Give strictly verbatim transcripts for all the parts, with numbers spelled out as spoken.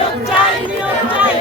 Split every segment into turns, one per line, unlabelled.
নিয়োগ চাই নিয়োগ চাই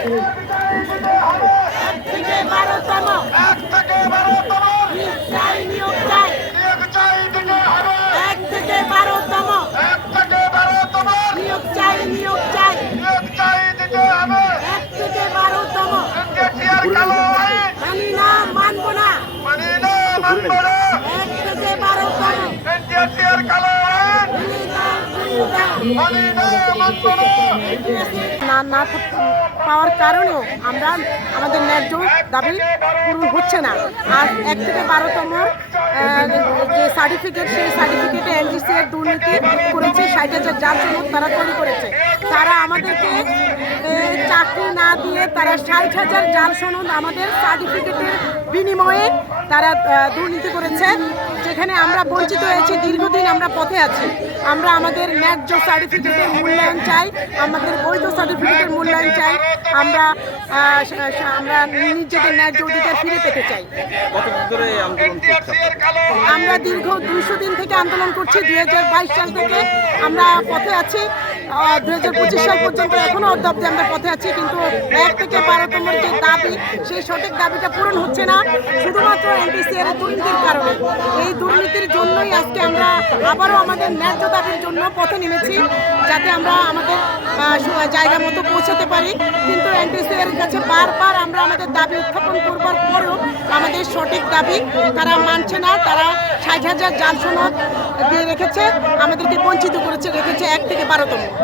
এক থেকে বারোতম
এক থেকে বারোতম
নিয়োগ চাই নিয়োগ চাই
নিয়োগ চাই দিতে হবে
এক থেকে বারোতম
এক থেকে বারোতম
নিয়োগ চাই নিয়োগ চাই
নিয়োগ চাই দিতে হবে
এক থেকে বারোতম
এনটিআর কালো আইন
মানি না মানব না
মানি না মানব না
এক থেকে বারোতম
এনটিআর কালো আইন মানি না মানব না
না না পাওয়ার কারণেও আমরা আমাদের ন্যায্য দাবি পূরণ হচ্ছে না। আর এক থেকে বারোতম যে সার্টিফিকেট সেই সার্টিফিকেটে এনজিসি এর দুর্নীতি করেছে, ষাট হাজার যার জন্য তারা তৈরি করেছে। তারা আমাদেরকে চাকরি না দিয়ে তারা ষাট হাজার জাল সনদ আমাদের সার্টিফিকেটের বিনিময়ে তারা দুর্নীতি করেছে, যেখানে আমরা বঞ্চিত হয়েছি। দীর্ঘদিন আমরা পথে আছি। আমরা আমাদের ন্যায্য সার্টিফিকেটের মূল্যায়ন চাই, আমাদের বৈধ সার্টিফিকেটের মূল্যায়ন চাই। আমরা আমরা নিজেদের ন্যায্য অধিকার ফিরে পেতে চাই। আমরা দীর্ঘ দুইশো দিন থেকে আন্দোলন করছি। দুই হাজার বাইশ সাল থেকে আমরা পথে আছি। দুই হাজার পঁচিশ সাল পর্যন্ত এখনো অদ্যাবধি আমরা পথে আছি, কিন্তু এক থেকে বারোতমের যে দাবি সেই সঠিক দাবিটা পূরণ হচ্ছে না, শুধুমাত্র এনটিসিআর এর দুর্নীতির কারণে। এই দুর্নীতির জন্যই আজকে আমরা আবারও আমাদের ন্যায্য দাবির জন্য পথে নেমেছি, যাতে আমরা আমাদের জায়গা মতো পৌঁছাতে পারি। কিন্তু এনটিসিআর এর কাছে বারবার আমরা আমাদের দাবি উত্থাপন করবার পরেও আমাদের সঠিক দাবি তারা মানছে না। তারা ষাট হাজার জাল সনদ দিয়ে রেখেছে, আমাদেরকে বঞ্চিত করেছে রেখেছে এক থেকে বারোতম।